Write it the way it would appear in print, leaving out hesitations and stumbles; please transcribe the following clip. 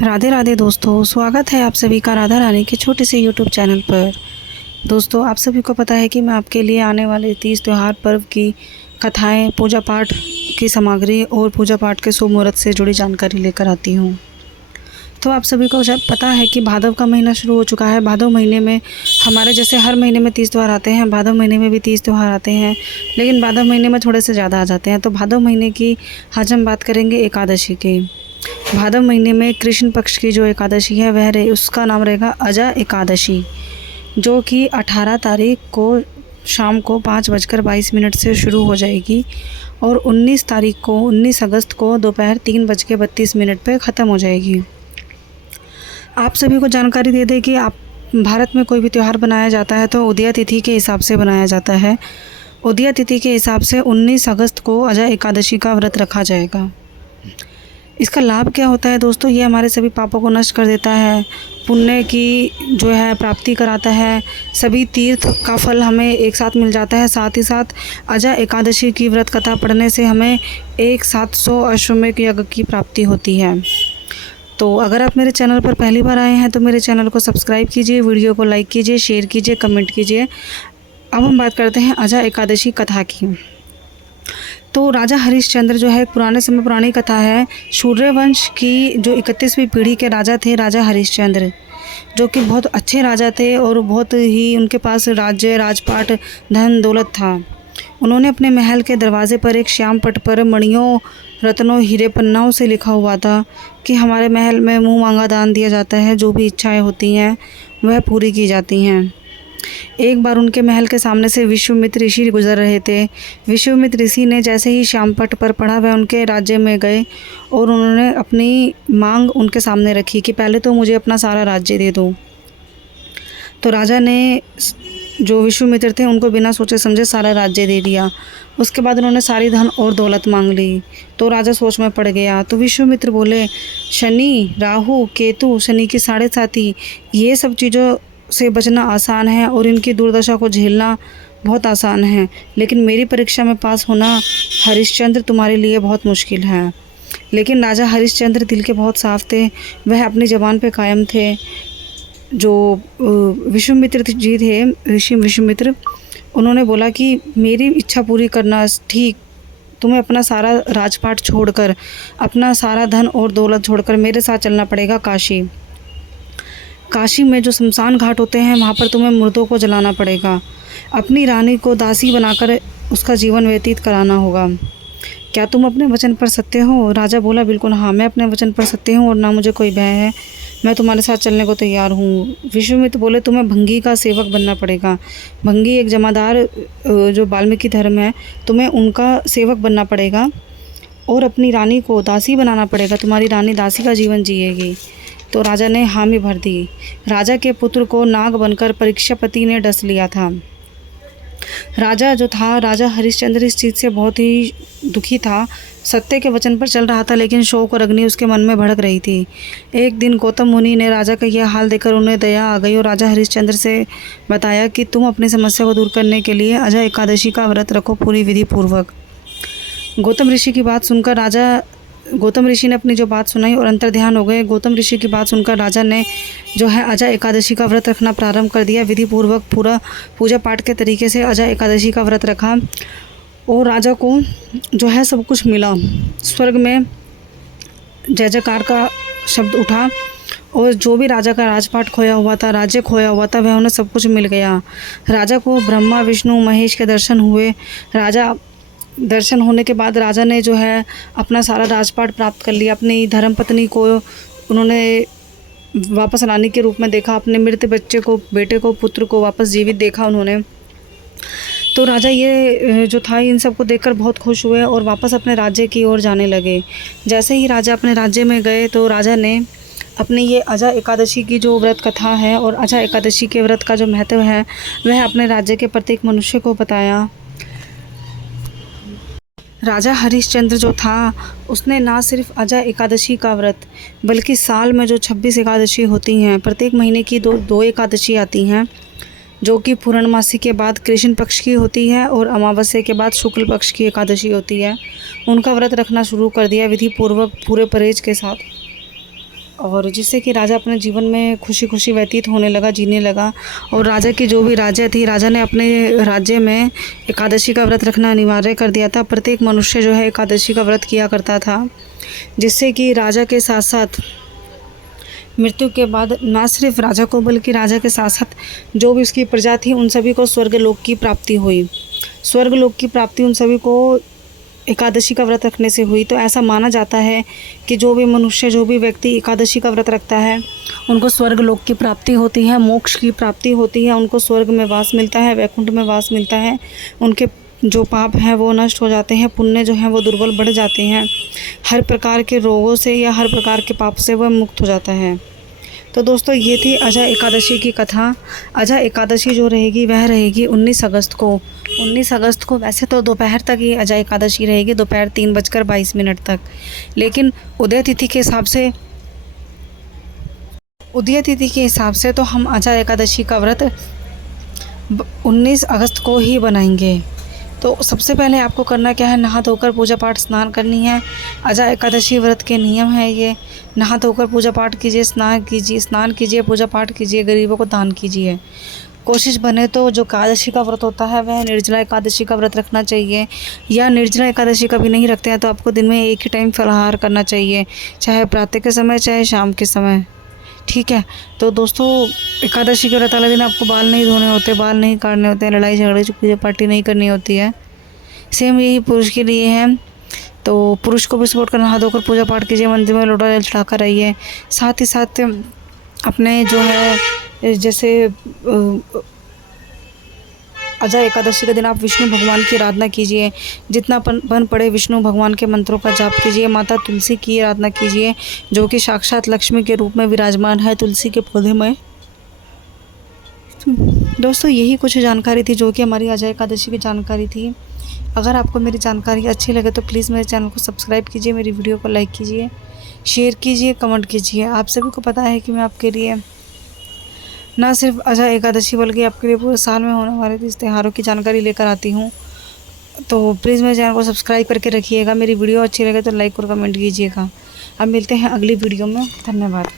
राधे राधे दोस्तों, स्वागत है आप सभी का राधा रानी के छोटे से यूट्यूब चैनल पर। दोस्तों, आप सभी को पता है कि मैं आपके लिए आने वाले तीज त्यौहार पर्व की कथाएं, पूजा पाठ की सामग्री और पूजा पाठ के शुभ मुहूर्त से जुड़ी जानकारी लेकर आती हूँ। तो आप सभी को जब पता है कि भादव का महीना शुरू हो चुका है। भादव महीने में हमारे जैसे हर महीने में तीज त्यौहार आते हैं, भादव महीने में भी तीज त्यौहार आते हैं, लेकिन भादव महीने में थोड़े से ज़्यादा आ जाते हैं। तो भादव महीने की आज हम बात करेंगे एकादशी की। भादव महीने में कृष्ण पक्ष की जो एकादशी है उसका नाम रहेगा अजा एकादशी, जो कि 18 तारीख को शाम को 5:22 से शुरू हो जाएगी और 19 अगस्त को दोपहर 3:32 पर ख़त्म हो जाएगी। आप सभी को जानकारी दे दें कि आप भारत में कोई भी त्यौहार बनाया जाता है तो उदया तिथि के हिसाब से बनाया जाता है। उदया तिथि के हिसाब से 19 अगस्त को अजा एकादशी का व्रत रखा जाएगा। इसका लाभ क्या होता है दोस्तों? ये हमारे सभी पापों को नष्ट कर देता है, पुण्य की जो है प्राप्ति कराता है, सभी तीर्थ का फल हमें एक साथ मिल जाता है। साथ ही साथ अजा एकादशी की व्रत कथा पढ़ने से हमें 700 अश्वमेध यज्ञ की प्राप्ति होती है। तो अगर आप मेरे चैनल पर पहली बार आए हैं तो मेरे चैनल को सब्सक्राइब कीजिए, वीडियो को लाइक कीजिए, शेयर कीजिए, कमेंट कीजिए। अब हम बात करते हैं अजा एकादशी कथा की। तो राजा हरिश्चंद्र जो है पुराने समय पुरानी कथा है। सूर्यवंश की जो 31वीं पीढ़ी के राजा थे राजा हरिश्चंद्र, जो कि बहुत अच्छे राजा थे और बहुत ही उनके पास राज्य, राजपाट, धन दौलत था। उन्होंने अपने महल के दरवाजे पर एक श्याम पट पर मणियों, रत्नों, हीरे, पन्नाओं से लिखा हुआ था कि हमारे महल में मुँह मांगा दान दिया जाता है, जो भी इच्छाएँ होती हैं वह पूरी की जाती हैं। एक बार उनके महल के सामने से विश्वामित्र ऋषि गुजर रहे थे। विश्वामित्र ऋषि ने जैसे ही श्यामपट पर पढ़ा वह उनके राज्य में गए और उन्होंने अपनी मांग उनके सामने रखी कि पहले तो मुझे अपना सारा राज्य दे दो। तो राजा ने जो विश्वामित्र थे उनको बिना सोचे समझे सारा राज्य दे दिया। उसके बाद उन्होंने सारी धन और दौलत मांग ली। तो राजा सोच में पड़ गया। तो विश्वामित्र बोले, शनि, राहु, केतु, शनि की 7.5 ये सब चीज़ों से बचना आसान है और इनकी दुर्दशा को झेलना बहुत आसान है, लेकिन मेरी परीक्षा में पास होना हरिश्चंद्र तुम्हारे लिए बहुत मुश्किल है। लेकिन राजा हरिश्चंद्र दिल के बहुत साफ थे, वह अपनी ज़बान पे कायम थे। जो विश्वामित्र जी थे, ऋषि विश्वामित्र, उन्होंने बोला कि मेरी इच्छा पूरी करना ठीक, तुम्हें अपना सारा राजपाट छोड़कर, अपना सारा धन और दौलत छोड़कर मेरे साथ चलना पड़ेगा काशी। काशी में जो शमशान घाट होते हैं वहाँ पर तुम्हें मुर्दों को जलाना पड़ेगा। अपनी रानी को दासी बनाकर उसका जीवन व्यतीत कराना होगा। क्या तुम अपने वचन पर सत्य हो? राजा बोला, बिल्कुल हाँ, मैं अपने वचन पर सत्य हूँ और ना मुझे कोई भय है, मैं तुम्हारे साथ चलने को तैयार हूँ। विश्वामित्र बोले, तुम्हें भंगी का सेवक बनना पड़ेगा। भंगी एक जमादार जो वाल्मीकि धर्म है, तुम्हें उनका सेवक बनना पड़ेगा और अपनी रानी को दासी बनाना पड़ेगा। तुम्हारी रानी दासी का जीवन जिएगी। तो राजा ने हामी भर दी। राजा के पुत्र को नाग बनकर परीक्षापति ने डस लिया था। राजा हरिश्चंद्र इस चीज़ से बहुत ही दुखी था। सत्य के वचन पर चल रहा था, लेकिन शोक और अग्नि उसके मन में भड़क रही थी। एक दिन गौतम मुनि ने राजा का यह हाल देखकर उन्हें दया आ गई और राजा हरिश्चंद्र से बताया कि तुम अपनी समस्या को दूर करने के लिए अजा एकादशी का व्रत रखो पूरी विधि पूर्वक। गौतम ऋषि ने अपनी जो बात सुनाई और अंतर ध्यान हो गए। गौतम ऋषि की बात सुनकर राजा ने जो है अजा एकादशी का व्रत रखना प्रारंभ कर दिया। विधि पूर्वक पूरा पूजा पाठ के तरीके से अजा एकादशी का व्रत रखा और राजा को जो है सब कुछ मिला। स्वर्ग में जय जयकार का शब्द उठा और जो भी राजा का राजपाट खोया हुआ था, राज्य खोया हुआ था, वह उन्हें सब कुछ मिल गया। राजा को ब्रह्मा, विष्णु, महेश के दर्शन हुए। दर्शन होने के बाद राजा ने जो है अपना सारा राजपाट प्राप्त कर लिया। अपनी धर्मपत्नी को उन्होंने वापस रानी के रूप में देखा। अपने मृत बेटे को, पुत्र को वापस जीवित देखा उन्होंने। तो राजा ये जो था इन सब को देखकर बहुत खुश हुए और वापस अपने राज्य की ओर जाने लगे। जैसे ही राजा अपने राज्य में गए तो राजा ने अपनी ये अजा एकादशी की जो व्रत कथा है और अजा एकादशी के व्रत का जो महत्व है वह अपने राज्य के प्रत्येक मनुष्य को बताया। राजा हरिश्चंद्र जो था उसने ना सिर्फ अजा एकादशी का व्रत बल्कि साल में जो 26 एकादशी होती हैं, प्रत्येक महीने की दो एकादशी आती हैं, जो कि पूर्णमासी के बाद कृष्ण पक्ष की होती है और अमावस्या के बाद शुक्ल पक्ष की एकादशी होती है, उनका व्रत रखना शुरू कर दिया विधि पूर्वक पूरे परहेज के साथ। और जिससे कि राजा अपने जीवन में खुशी खुशी व्यतीत होने लगा, जीने लगा। और राजा की जो भी राज्य थी, राजा ने अपने राज्य में एकादशी का व्रत रखना अनिवार्य कर दिया था। प्रत्येक मनुष्य जो है एकादशी का व्रत किया करता था, जिससे कि राजा के साथ साथ मृत्यु के बाद ना सिर्फ राजा को बल्कि राजा के साथ साथ जो भी उसकी प्रजा थी उन सभी को स्वर्गलोक की प्राप्ति हुई। स्वर्गलोक की प्राप्ति उन सभी को एकादशी का व्रत रखने से हुई। तो ऐसा माना जाता है कि जो भी मनुष्य, जो भी व्यक्ति एकादशी का व्रत रखता है उनको स्वर्गलोक की प्राप्ति होती है, मोक्ष की प्राप्ति होती है, उनको स्वर्ग में वास मिलता है, वैकुंठ में वास मिलता है। उनके जो पाप हैं वो नष्ट हो जाते हैं, पुण्य जो हैं वो दुर्बल बढ़ जाते हैं, हर प्रकार के रोगों से या हर प्रकार के पाप से वह मुक्त हो जाता है। तो दोस्तों ये थी अजय एकादशी की कथा। अजय एकादशी जो रहेगी वह रहेगी 19 अगस्त को। 19 अगस्त को वैसे तो दोपहर तक ही अजय एकादशी रहेगी, दोपहर 3:22 तक। लेकिन उदय तिथि के हिसाब से तो हम अजय एकादशी का व्रत 19 अगस्त को ही बनाएंगे। तो सबसे पहले आपको करना क्या है, नहा धोकर पूजा पाठ स्नान करनी है। अजय एकादशी व्रत के नियम है ये। नहा धोकर पूजा पाठ कीजिए, स्नान कीजिए, पूजा पाठ कीजिए, गरीबों को दान कीजिए। कोशिश बने तो जो एकादशी का व्रत होता है वह निर्जला एकादशी का व्रत रखना चाहिए, या निर्जला एकादशी कभी नहीं रखते हैं तो आपको दिन में एक ही टाइम फलाहार करना चाहिए, चाहे प्रातः के समय चाहे शाम के समय। ठीक है। तो दोस्तों एकादशी के व्रत वाले दिन आपको बाल नहीं धोने होते, बाल नहीं काटने होते हैं, लड़ाई झगड़े पूजा पार्टी नहीं करनी होती है। सेम यही पुरुष के लिए है। तो पुरुष को भी सपोर्ट करना, हाथ धोकर पूजा पाठ कीजिए, मंदिर में लोटा जल चढ़ाकर रहिए। साथ ही साथ अपने जो है जैसे अजय एकादशी के दिन आप विष्णु भगवान की आराधना कीजिए, जितना बन पड़े विष्णु भगवान के मंत्रों का जाप कीजिए। माता तुलसी की आराधना कीजिए, जो कि साक्षात लक्ष्मी के रूप में विराजमान है तुलसी के पौधे में। दोस्तों यही कुछ जानकारी थी जो कि हमारी अजय एकादशी की जानकारी थी। अगर आपको मेरी जानकारी अच्छी लगे तो प्लीज़ मेरे चैनल को सब्सक्राइब कीजिए, मेरी वीडियो को लाइक कीजिए, शेयर कीजिए, कमेंट कीजिए। आप सभी को पता है कि मैं आपके लिए ना सिर्फ अजय एकादशी बल्कि आपके लिए पूरे साल में होने वाले इस त्योहारों की जानकारी लेकर आती हूँ। तो प्लीज़ मेरे चैनल को सब्सक्राइब करके रखिएगा। मेरी वीडियो अच्छी लगे तो लाइक और कमेंट कीजिएगा। अब मिलते हैं अगली वीडियो में। धन्यवाद।